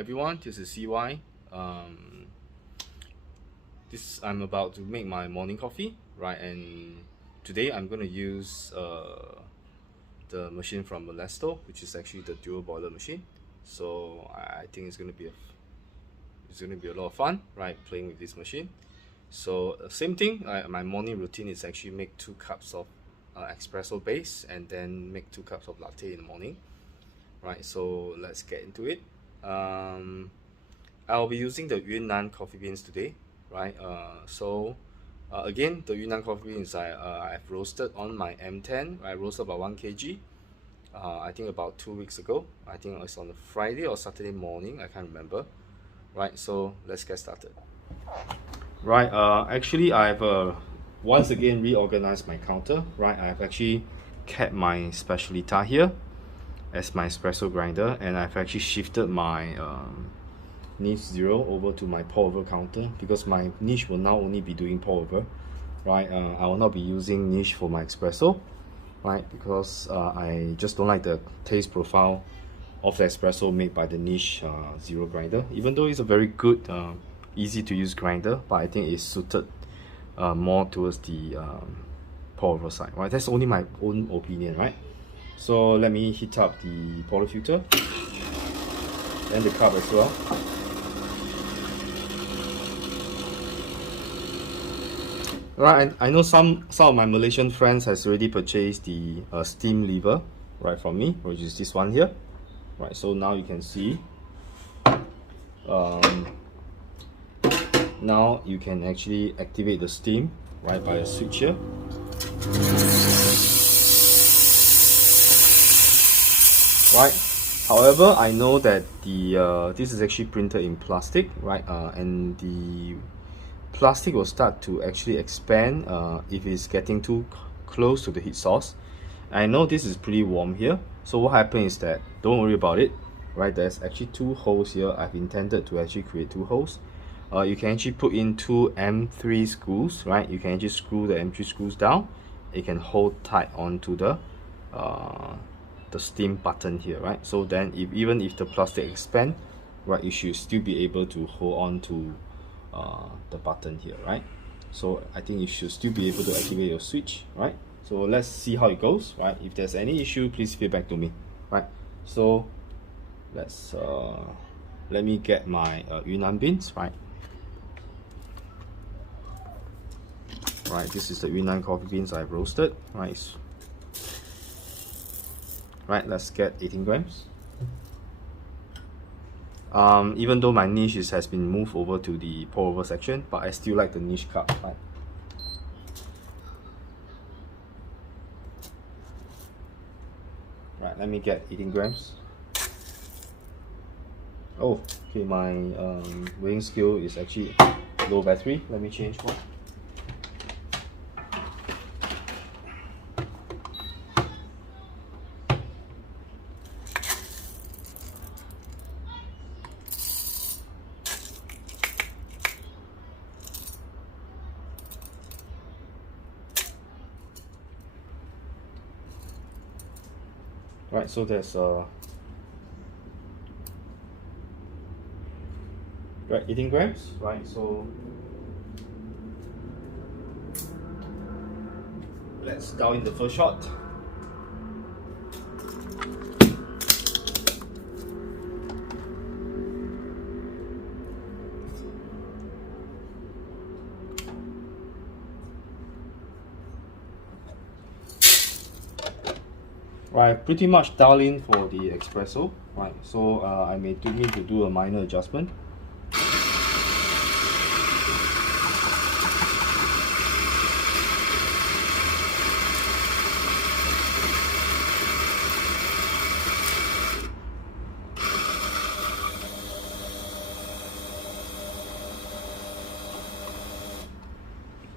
everyone, this is CY. I'm about to make my morning coffee, right? And today I'm going to use the machine from Milesto, which is actually the dual boiler machine. So I think it's going to be a lot of fun, right? Playing with this machine. So same thing. My morning routine is actually make 2 cups of espresso base and then make 2 cups of latte in the morning. Right, so let's get into it. I'll be using the Yunnan coffee beans today, right? Again, the Yunnan coffee beans I've roasted on my M10. I roasted about 1 kg. I think about 2 weeks ago. I think it was on a Friday or Saturday morning. I can't remember. Right, so let's get started. Right, actually I've once again reorganized my counter. Right, I've actually kept my Specialitq here as my espresso grinder, and I've actually shifted my niche 0 over to my pour over counter because my niche will now only be doing pour over, right? I will not be using niche for my espresso, right? Because I just don't like the taste profile of the espresso made by the niche 0 grinder, even though it's a very good easy to use grinder, but I think it's suited more towards the pour over side, right? That's only my own opinion, right? So let me heat up the portafilter and the cup as well. Right, I know some of my Malaysian friends has already purchased the steam lever, right, from me, which is this one here. Right, so now you can see. Now you can actually activate the steam, right, by a switch here. Right. However, I know that the this is actually printed in plastic, right? And the plastic will start to actually expand if it's getting too close to the heat source. I know this is pretty warm here, so what happens is that don't worry about it, right? There's actually 2 holes here. I've intended to actually create 2 holes. You can actually put in 2 M3 screws, right? You can actually screw the M3 screws down. It can hold tight onto the steam button here, right? So then even if the plastic expand, right, you should still be able to hold on to the button here, right? So I think you should still be able to activate your switch, right? So let's see how it goes, right? If there's any issue, please feedback to me, right? So let's let me get my Yunnan beans, right? Right, this is the Yunnan coffee beans I've roasted, right? Right, let's get 18 grams. Even though my niche has been moved over to the pour over section, but I still like the niche cup, right? Right, let me get 18 grams. Oh, okay, my weighing scale is actually low battery. Let me change one. Right, so there's right, 18 grams, right? So let's dial in the first shot. Right, pretty much dial in for the espresso, right? So I may need to do a minor adjustment.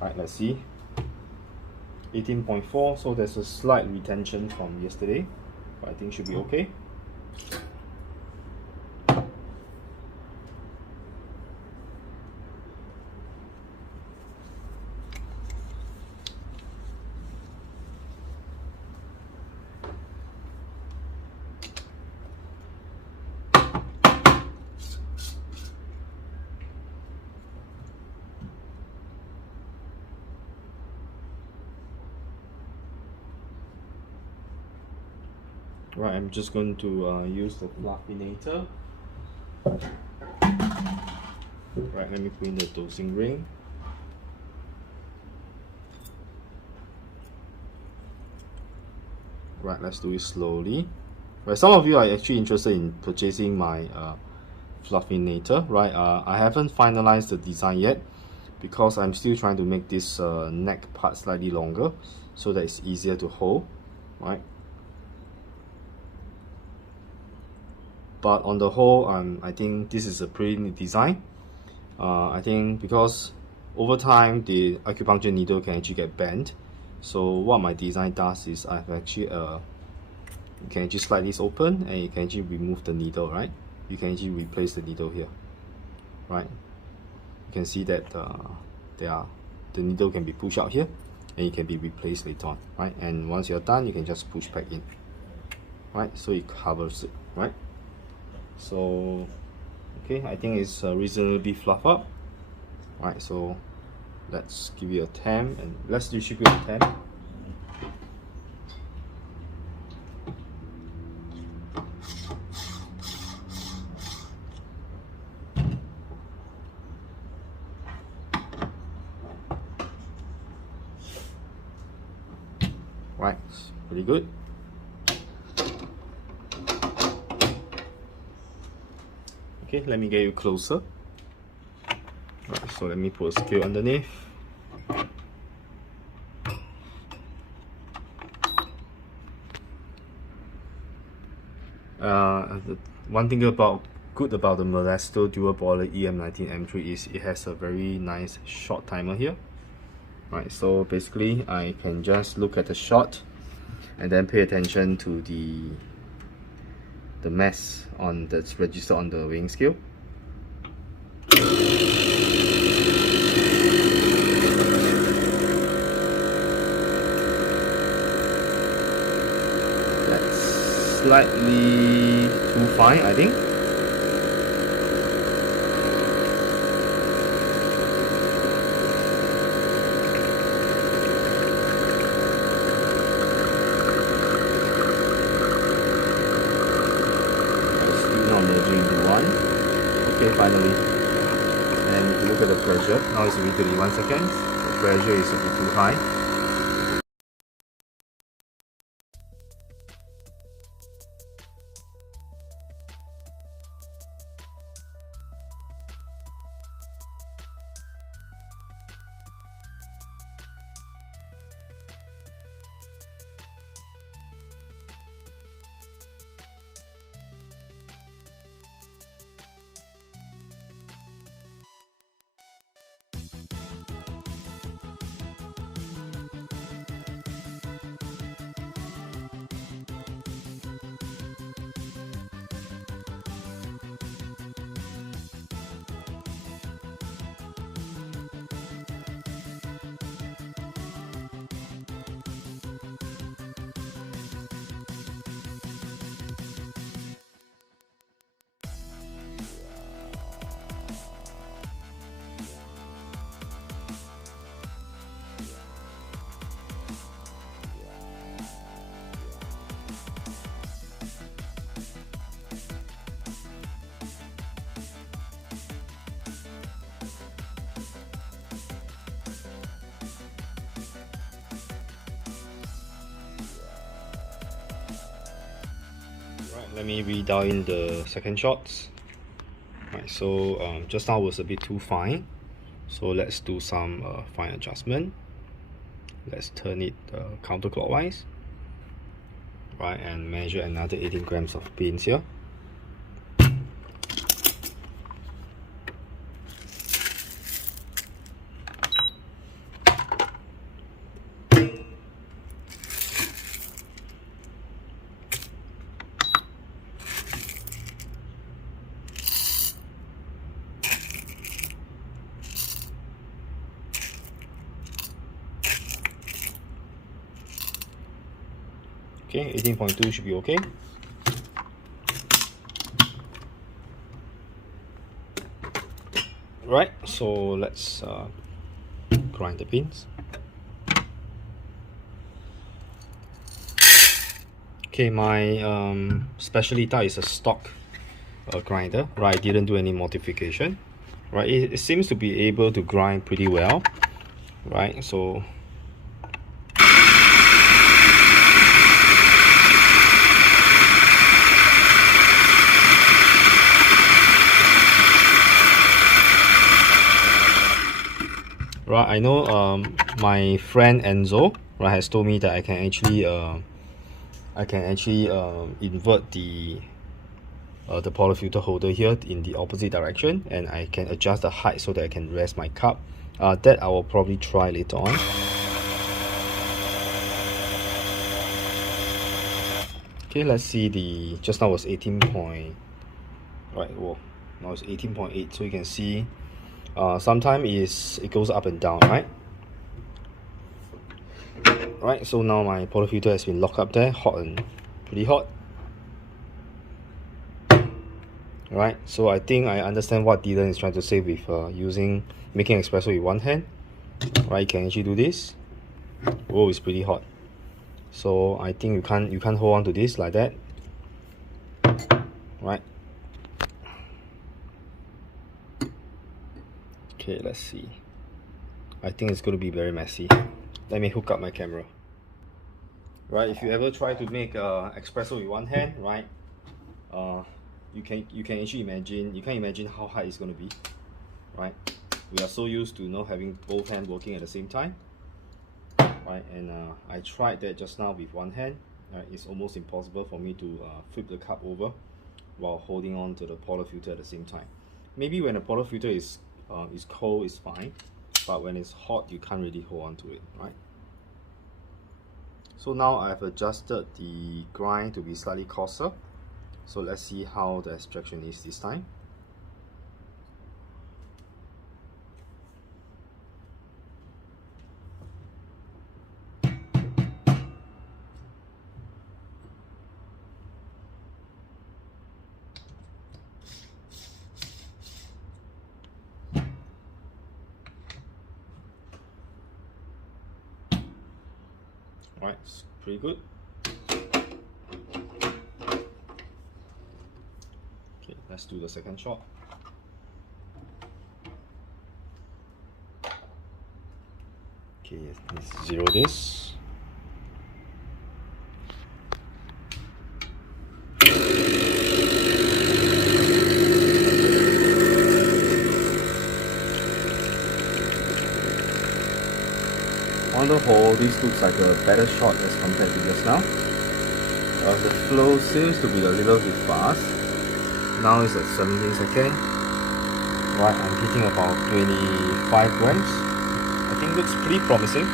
Right, let's see. 18.4, so there's a slight retention from yesterday, but I think should be okay. Right, I'm just going to use the fluffinator. Right, let me put in the dosing ring. Right, let's do it slowly. Right, some of you are actually interested in purchasing my fluffinator, right? I haven't finalized the design yet because I'm still trying to make this neck part slightly longer so that it's easier to hold, right? But on the whole, I think this is a pretty neat design. I think because over time the acupuncture needle can actually get bent. So what my design does is I've actually you can actually slide this open and you can actually remove the needle, right? You can actually replace the needle here, right? You can see that the needle can be pushed out here and it can be replaced later on, right? And once you're done, you can just push back in, right? So it covers it, right? So okay, I think it's reasonably fluff up, right? So let's give it a temp and let's distribute a temp. Right, pretty good. Okay, let me get you closer. Right, so let me put a scale underneath. The one thing good about the Milesto dual boiler EM19m3 is it has a very nice shot timer here. Right, so basically I can just look at the shot and then pay attention to the mass that's registered on the weighing scale. That's slightly too fine, I think. Okay, finally. And if you look at the pressure, now it's only 31 seconds. The pressure is a bit too high. Let me redial in the second shots. Right, so just now was a bit too fine, so let's do some fine adjustment. Let's turn it counterclockwise, right, and measure another 18 grams of beans here. Okay, 18.2 should be okay. Right, so let's grind the beans. Okay, my Specialitq is a stock grinder, right? I didn't do any modification, right? It seems to be able to grind pretty well, right? So right, I know my friend Enzo, right, has told me that I can actually invert the portafilter holder here in the opposite direction, and I can adjust the height so that I can rest my cup. That I will probably try later on. Okay, let's see. The just now was 18 point, right? Whoa, now it's 18.8. So you can see sometimes it goes up and down, right? Right, so now my portafilter has been locked up there, hot and pretty hot. Right, so I think I understand what Dylan is trying to say with making espresso with one hand. Right, you can actually do this. Whoa, it's pretty hot. So I think you can't hold on to this like that. Right. Okay, let's see. I think it's going to be very messy. Let me hook up my camera. Right, if you ever try to make espresso with one hand, right, you can actually imagine how hard it's going to be, right? We are so used to having both hands working at the same time, right? And I tried that just now with one hand. Right, it's almost impossible for me to flip the cup over while holding on to the portafilter at the same time. Maybe when the portafilter is cold, it's fine, but when it's hot, you can't really hold on to it, right? So now I've adjusted the grind to be slightly coarser. So let's see how the extraction is this time. Alright, it's pretty good. Okay, let's do the second shot. Okay, let's zero this. On the whole, this looks like a better shot as compared to just now. The flow seems to be a little bit fast. Now it's at 17 seconds. Right, I'm hitting about 25 grams. I think looks pretty promising.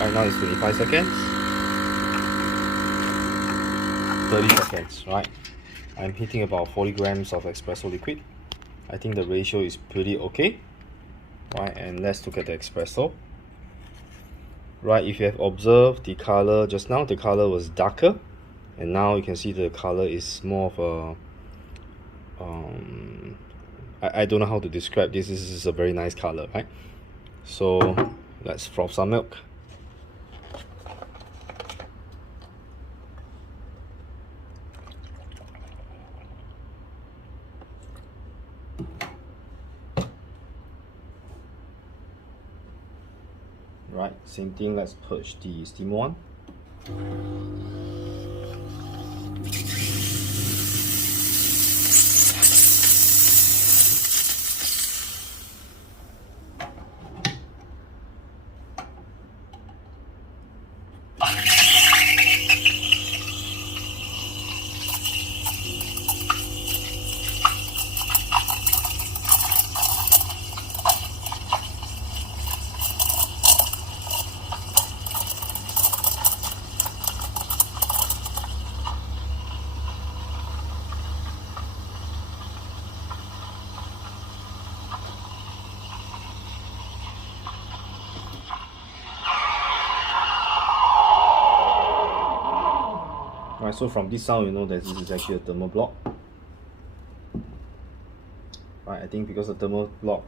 Right now it's 25 seconds. 30 seconds, right? I'm hitting about 40 grams of espresso liquid. I think the ratio is pretty okay. Right, and let's look at the espresso. Right, if you have observed the color just now, the color was darker, and now you can see the color is more of a I don't know how to describe this. This is a very nice color, right? So let's froth some milk. Right, same thing, let's purge the steam one. Right, so from this sound you know that this is actually a thermal block. Right, I think because the thermal block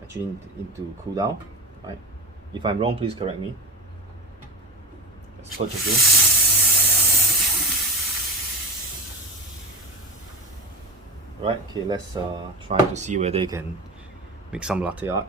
actually need to cool down. Right, if I'm wrong, please correct me. Let's purge again. Right, okay, let's try to see whether you can make some latte art.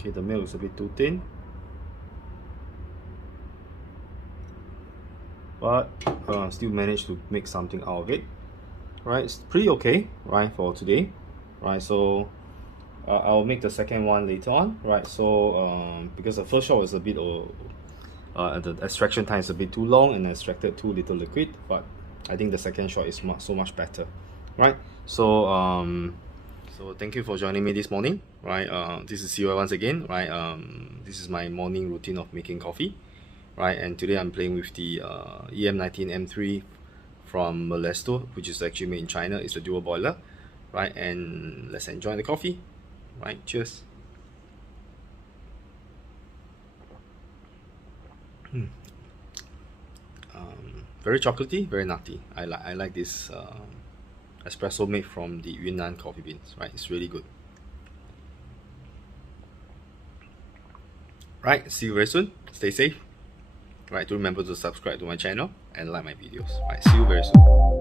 Okay, the milk is a bit too thin, but still managed to make something out of it. Right, it's pretty okay, right, for today. Right, so I'll make the second one later on. Right, so because the first shot was a bit the extraction time is a bit too long and I extracted too little liquid, but I think the second shot is so much better. Right, so thank you for joining me this morning. Right, this is CY once again. Right, this is my morning routine of making coffee. Right, and today I'm playing with the em19m3 from Milesto, which is actually made in China. It's a dual boiler. Right, and let's enjoy the coffee. Right, cheers. Very chocolatey, very nutty. I like this espresso made from the Yunnan coffee beans. Right, it's really good. Right, see you very soon. Stay safe. Right, do remember to subscribe to my channel and like my videos. Right, see you very soon.